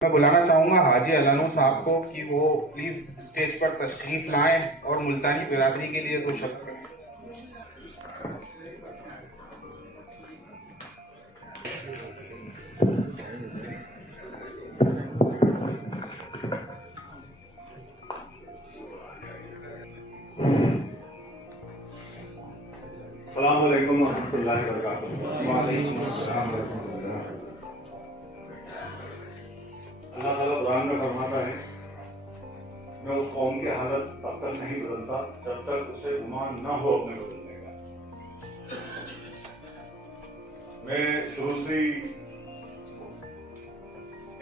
मैं बुलाना चाहूंगा हाजी अलानू साहब को कि वो प्लीज स्टेज पर तशरीफ लाएं और मुल्तानी बिरादरी के लिए कुछ शब्द कहें। अस्सलाम वालेकुम रहमतुल्लाहि व बरकातुहू। वालेकुम अस्सलाम रहमतुल्लाह। अल्लाह ताला कुरान में फरमाता है, मैं उस कौम की हालत तब तक नहीं बदलता जब तक उसे गुमान न हो अपने बदलने का। मैं शुरू से ही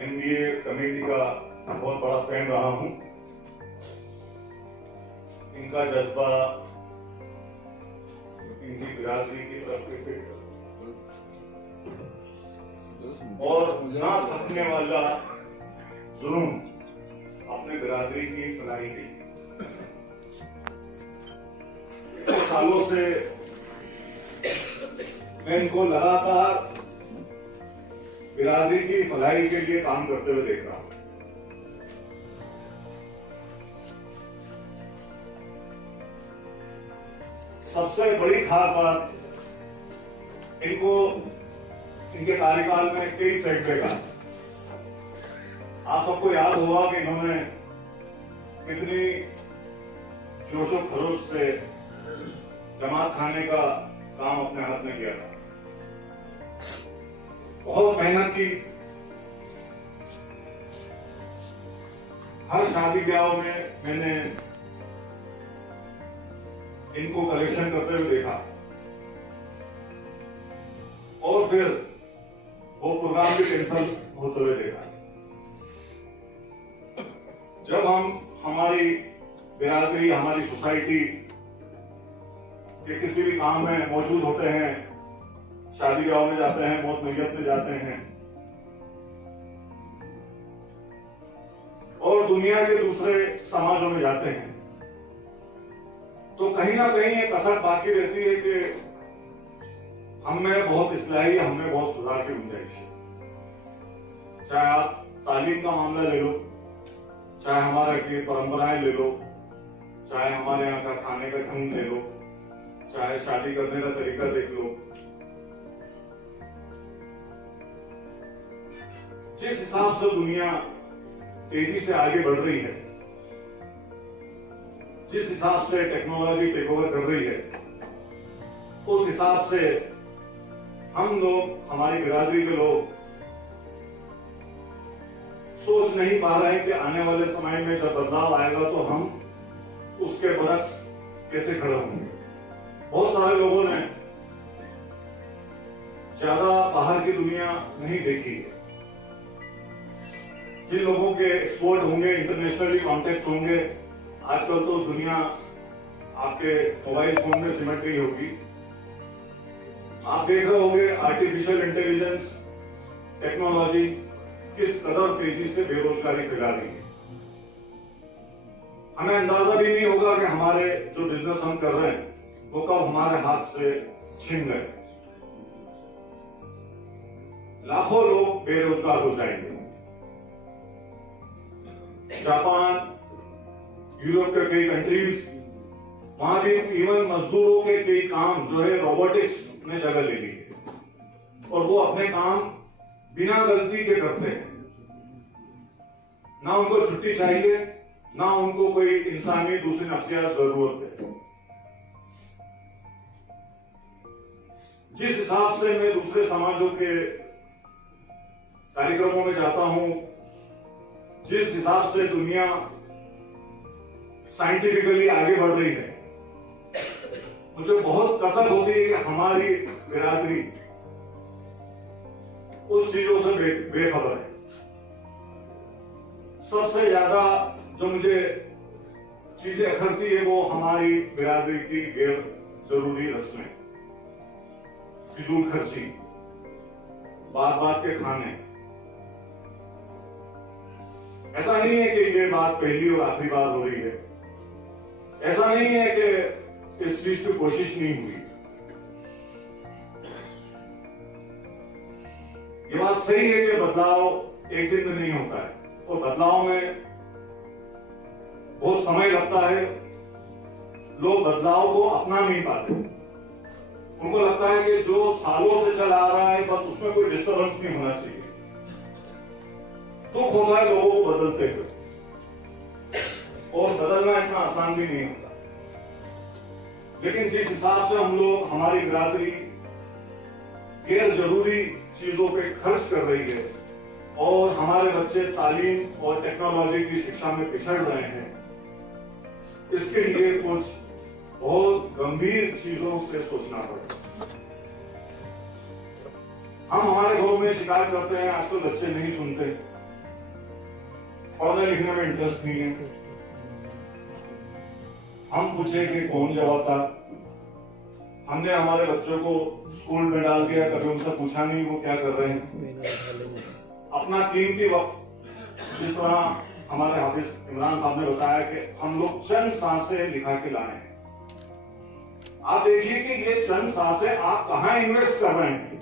MBA कमेटी का बहुत बड़ा फैन रहा हूं। इनका जज्बा, इनकी बिरादरी की तरफ और ना थकने वाला जुनून अपने बिरादरी की फलाही के लिए। सालों से मैं इनको लगातार बिरादरी की फलाही के लिए काम करते हुए देख रहा हूं। सबसे बड़ी खास बात, इनको इनके कार्यकाल में कई सेटबैक आए। आप सबको याद होगा कि इन्होंने कितनी जोशो खरोश से जमात खाने का काम अपने हाथ में किया था। बहुत मेहनत की। हर शादी ब्याह में मैंने इनको कलेक्शन करते हुए देखा और फिर वो प्रोग्राम भी कैंसिल होते हुए देखा। जब हम हमारी बिरादरी, हमारी सोसाइटी के किसी भी काम में मौजूद होते हैं, शादी ब्याह में जाते हैं, मौत मैयत में जाते हैं और दुनिया के दूसरे समाजों में जाते हैं, तो कहीं ना कहीं एक असर बाकी रहती है कि हमें बहुत इस्लाही, हमें बहुत सुधार की गुंजाइश है। चाहे आप तालीम का मामला ले लो, चाहे हमारे की परंपराएं ले लो, चाहे हमारे यहाँ का खाने का ढंग ले लो, चाहे शादी करने का तरीका देख लो। जिस हिसाब से दुनिया तेजी से आगे बढ़ रही है, जिस हिसाब से टेक्नोलॉजी टेक ओवर कर रही है, उस हिसाब से हम लोग, हमारी बिरादरी के लोग सोच नहीं पा रहे हैं कि आने वाले समय में जब बदलाव आएगा तो हम उसके बरक्स कैसे खड़े होंगे। बहुत सारे लोगों ने ज्यादा बाहर की दुनिया नहीं देखी है। जिन लोगों के एक्सपोर्ट होंगे, इंटरनेशनली कॉन्टेक्ट होंगे, आजकल तो दुनिया आपके मोबाइल फोन में सिमट गई होगी। आप देख रहे होंगे आर्टिफिशियल इंटेलिजेंस टेक्नोलॉजी किस कदर तेजी से बेरोजगारी फैला रही है। हमें अंदाजा भी नहीं होगा कि हमारे जो बिजनेस हम कर रहे हैं वो कब हमारे हाथ से छिन गए। लाखों लोग बेरोजगार हो जाएंगे। जापान, यूरोप के कई कंट्रीज, वहां भी इवन मजदूरों के कई काम जो है रोबोटिक्स ने जगह ले ली है और वो अपने काम बिना गलती के करते हैं। ना उनको छुट्टी चाहिए, ना उनको कोई इंसानी दूसरी नफ्सियात जरूरत है। जिस हिसाब से मैं दूसरे समाजों के कार्यक्रमों में जाता हूं, जिस हिसाब से दुनिया साइंटिफिकली आगे बढ़ रही है, मुझे बहुत कसक होती है कि हमारी बिरादरी उस चीजों से बेखबर है। सबसे ज्यादा जो मुझे चीजें अखरती है वो हमारी बिरादरी की गैर जरूरी रस्में, फिजूल खर्ची, बात बात के खाने। ऐसा नहीं है कि ये बात पहली और आखिरी बार हो रही है। ऐसा नहीं है कि इस चीज की कोशिश नहीं हुई। ये बात सही है कि बदलाव एक दिन में नहीं होता है और बदलाव में बहुत समय लगता है। लोग बदलाव को अपना नहीं पाते, उनको लगता है कि जो सालों से चला आ रहा है बस उसमें कोई डिस्टर्बेंस नहीं होना चाहिए। दुख होता है लोगों को बदलते हुए, और बदलना इतना आसान भी नहीं होता। लेकिन जिस हिसाब से हम लोग, हमारी बिरादरी गैर जरूरी चीजों पे खर्च कर रही है और हमारे बच्चे तालीम और टेक्नोलॉजी की शिक्षा में पिछड़ रहे हैं, इसके लिए कुछ बहुत गंभीर चीजों से सोचना पड़ेगा। हम हमारे घरों में शिकायत करते हैं आजकल बच्चे नहीं सुनते, पढ़ने लिखने में इंटरेस्ट नहीं है। हम पूछे कि कौन जवाब था, हमने हमारे बच्चों को स्कूल में डाल दिया, कभी उनसे पूछा नहीं वो क्या कर रहे हैं। अपना कीमती वक्त, जिस तरह हमारे हाफिज इमरान साहब ने बताया कि हम लोग चंद सांसें लिखा के लाए हैं। आप देखिए कि ये चंद सांसें आप कहां इन्वेस्ट कर रहे हैं,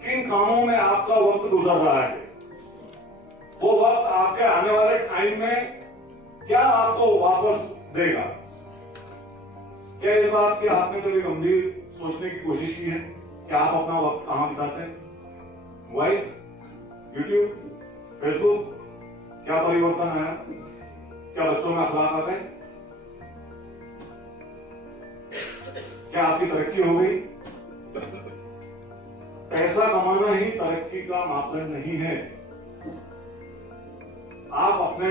किन कामों में आपका वक्त गुजर रहा है, वो वक्त आपके आने वाले टाइम में क्या आपको वापस देगा। क्या इस बात की आपने कभी गंभीर सोचने की कोशिश की है कि आप अपना वक्त कहां बिताते हैं? मोबाइल, यूट्यूब, फेसबुक, क्या परिवर्तन आया? क्या बच्चों में अखलाक आ गए? क्या आपकी तरक्की हो गई? पैसा कमाना ही तरक्की का मापदंड नहीं है। आप अपने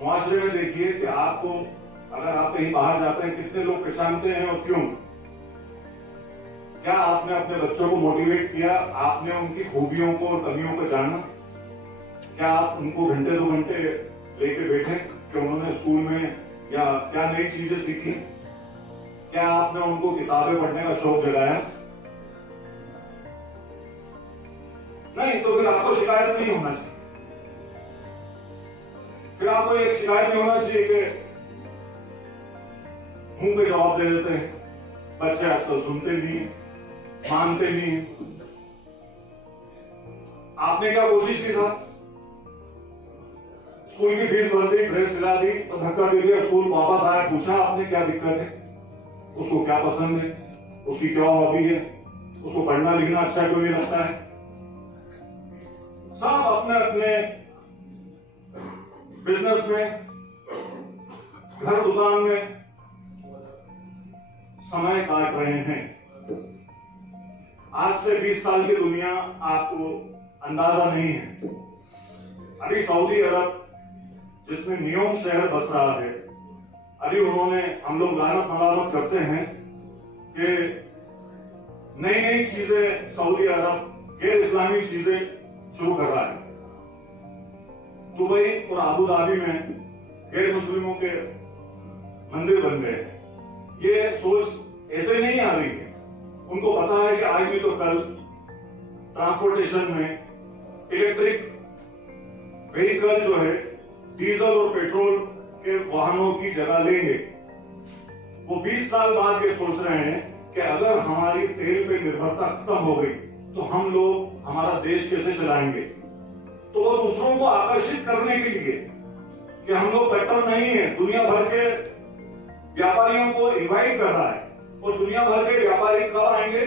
मुआशरे में देखिए कि आपको, अगर आप कहीं बाहर जाते हैं, कितने लोग पहचानते हैं और क्यों? क्या आपने अपने बच्चों को मोटिवेट किया? आपने उनकी खूबियों को और कमियों को जाना? क्या आप उनको घंटे 2 घंटे लेके बैठे कि उन्होंने स्कूल में या क्या नई चीजें सीखी? क्या आपने उनको किताबें पढ़ने का शौक जगाया? नहीं, तो फिर आपको शिकायत नहीं होना चाहिए। फिर आपको एक शिकायत नहीं होना चाहिए कि मुंह पे जवाब दे देते हैं, बच्चे आजकल सुनते नहीं, मानते नहीं। आपने क्या कोशिश की साहब? स्कूल की फीस भर दी, ड्रेस सिला दी, तो धक्का दे दिया, स्कूल वापस आया, पूछा आपने क्या दिक्कत है, उसको क्या पसंद है, उसकी क्या हॉबी है, उसको पढ़ना लिखना अच्छा क्यों नहीं लगता है? सब अपने अपने बिजनेस में, घर दुकान में समय काट रहे हैं। आज से 20 साल की दुनिया आपको अंदाजा नहीं है। अभी सऊदी अरब, जिसमें न्यूयॉर्क शहर बस रहा है, अभी उन्होंने, हम लोग लानत मलामत करते हैं कि नई नई चीजें सऊदी अरब गैर इस्लामी चीजें शुरू कर रहा है। दुबई और अबू धाबी में गैर मुस्लिमों के मंदिर बन गए। ये सोच ऐसे नहीं आ रही है, उनको पता है कि आज भी तो कल ट्रांसपोर्टेशन में इलेक्ट्रिक व्हीकल जो है डीजल और पेट्रोल के वाहनों की जगह लेंगे। वो 20 साल बाद ये सोच रहे हैं कि अगर हमारी तेल पे निर्भरता खत्म हो गई तो हम लोग हमारा देश कैसे चलाएंगे। तो वो दूसरों को आकर्षित करने के लिए कि हम लोग बेटर नहीं है, दुनिया भर के व्यापारियों को इनवाइट कर रहा है। और दुनिया भर के व्यापारी कब आएंगे?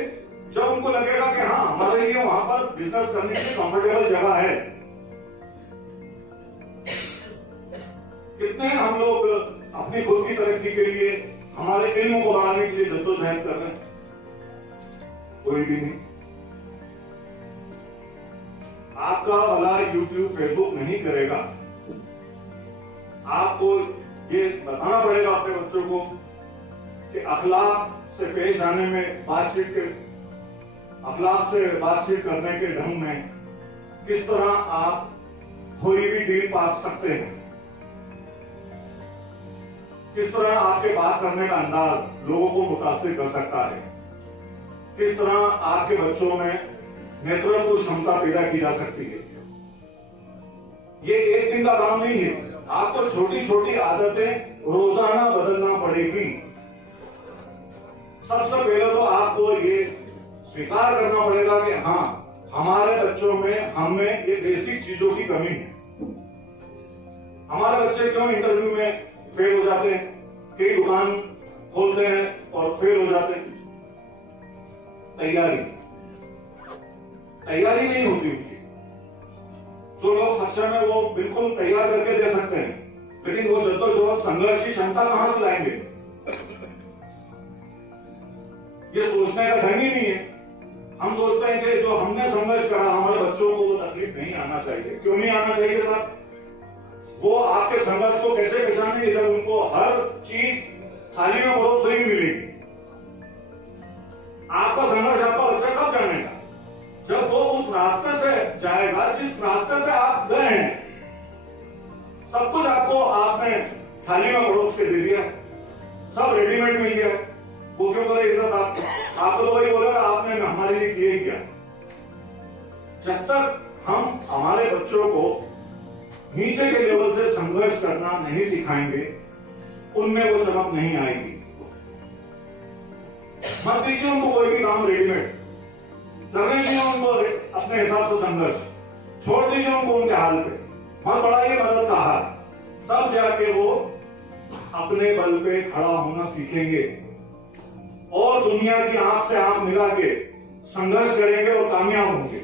जब उनको लगेगा कि हाँ, हमारे लिए वहां पर बिजनेस करने की कंफर्टेबल जगह है। कितने हम लोग अपनी खुद की तरक्की के लिए, हमारे इल्म को बढ़ाने के लिए जद्दोजहद कर रहे हैं? कोई भी नहीं। आपका भला यूट्यूब, फेसबुक नहीं करेगा। आपको ये बताना पड़ेगा अपने बच्चों को कि अखलाक से पेश आने में, अखलाक से बातचीत करने के ढंग में किस तरह आप खोई हुई डील पा सकते हैं, किस तरह आपके बात करने का अंदाज लोगों को मुतासिर कर सकता है, किस तरह आपके बच्चों में नेतृत्व क्षमता पैदा की जा सकती है। ये एक दिन का काम नहीं है, आपको छोटी छोटी आदतें रोजाना बदलना पड़ेगी। सबसे पहले तो आपको ये स्वीकार करना पड़ेगा कि हाँ, हमारे बच्चों में हमें ये बेसिक चीजों की कमी है। हमारे बच्चे क्यों इंटरव्यू में फेल हो जाते हैं, कई दुकान खोलते हैं और फेल हो जाते हैं? तैयारी नहीं होती उनकी। जो लोग सक्षम है वो बिल्कुल तैयार करके दे सकते हैं, लेकिन वो जद्दोजहद संघर्ष की क्षमता कहां से लाएंगे? ये सोचने का ढंग ही नहीं है। हम सोचते हैं कि जो हमने संघर्ष करा हमारे बच्चों को वो तकलीफ नहीं आना चाहिए। क्यों नहीं आना चाहिए साहब? वो आपके संघर्ष को कैसे पहचानेंगे जब उनको हर चीज थाली में परोस ही मिलेगी? आपका संघर्ष आपका बच्चा कब जानेगा? जब वो उस रास्ते से जाएगा जिस रास्ते से आप गए हैं। सब कुछ आपने थाली में परोस के दे दिया, सब रेडीमेड मिल गया, वो क्यों करे इज्जत? आपको तो वही बोलेगा आपने हमारे लिए किया ही क्या। जब तक हम हमारे बच्चों को नीचे के लेवल से संघर्ष करना नहीं सिखाएंगे, उनमें वो चमक नहीं आएगी। मत दीजिए उनको कोई भी काम रेडीमेड, करने दीजिए उनको अपने हिसाब से संघर्ष, छोड़ दीजिए उनको उनके हाल पे, मत बढ़ाइए मदद का हाथ। तब जाके वो अपने बल पे खड़ा होना सीखेंगे और दुनिया की आंख से आंख मिला के संघर्ष करेंगे और कामयाब होंगे।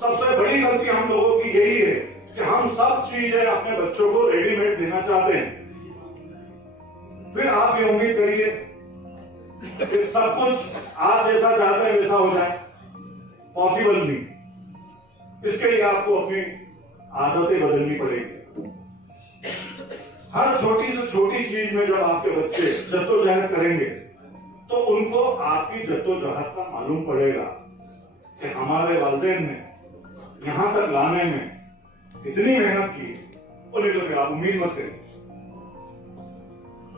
सबसे बड़ी गलती हम लोगों की यही है कि हम सब चीजें अपने बच्चों को रेडीमेड देना चाहते हैं। फिर आप ये उम्मीद करिए कि सब कुछ आप जैसा चाहते हैं वैसा हो जाए, पॉसिबल नहीं। इसके लिए आपको अपनी आदतें बदलनी पड़ेगी। हर छोटी से छोटी चीज में जब आपके बच्चे जद्दोजहद करेंगे तो उनको आपकी जद्दोजहद का मालूम पड़ेगा कि हमारे वालिदैन ने यहां तक लाने में इतनी मेहनत की। नहीं तो फिर आप उम्मीद मत करें,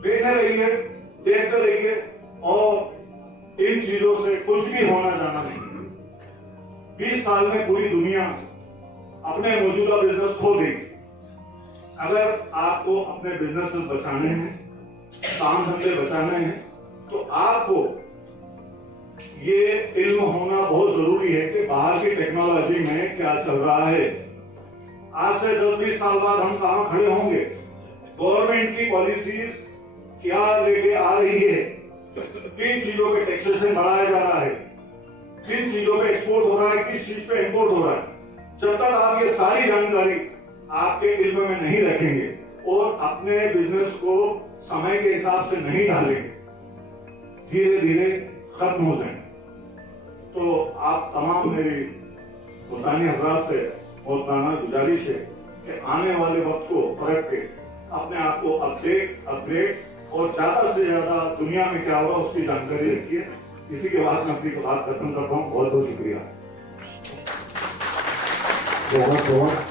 बैठे रहिए, देखते रहिए और इन चीजों से कुछ भी होना जाना नहीं। 20 साल में पूरी दुनिया अपने मौजूदा बिजनेस खो देगी। अगर आपको अपने बिजनेस बचाने हैं, काम धंधे बचाने हैं, तो आपको ये इल्म होना बहुत जरूरी है कि बाहर की टेक्नोलॉजी में क्या चल रहा है। आज से 10-20 साल बाद हम कहां खड़े होंगे, गवर्नमेंट की पॉलिसीज क्या लेके आ रही है, किन चीजों पे टैक्सेशन बढ़ाया जा रहा है, किन चीजों पे एक्सपोर्ट हो रहा है, किस चीज पे इंपोर्ट हो रहा है। जब तक आप ये सारी जानकारी आपके इल्म में नहीं रखेंगे और अपने बिजनेस को समय के हिसाब से नहीं डालेंगे, धीरे धीरे खत्म हो जाएंगे। तो आप तमाम मेरी मुल्तानी हजरात से बहुत नाना गुजारिश है कि आने वाले वक्त को परख के अपने आप को अपग्रेड और ज्यादा से ज्यादा दुनिया में क्या हो रहा है उसकी जानकारी रखिए। इसी के बाद मैं अपनी बात खत्म करता हूँ। बहुत बहुत शुक्रिया। बहुत बहुत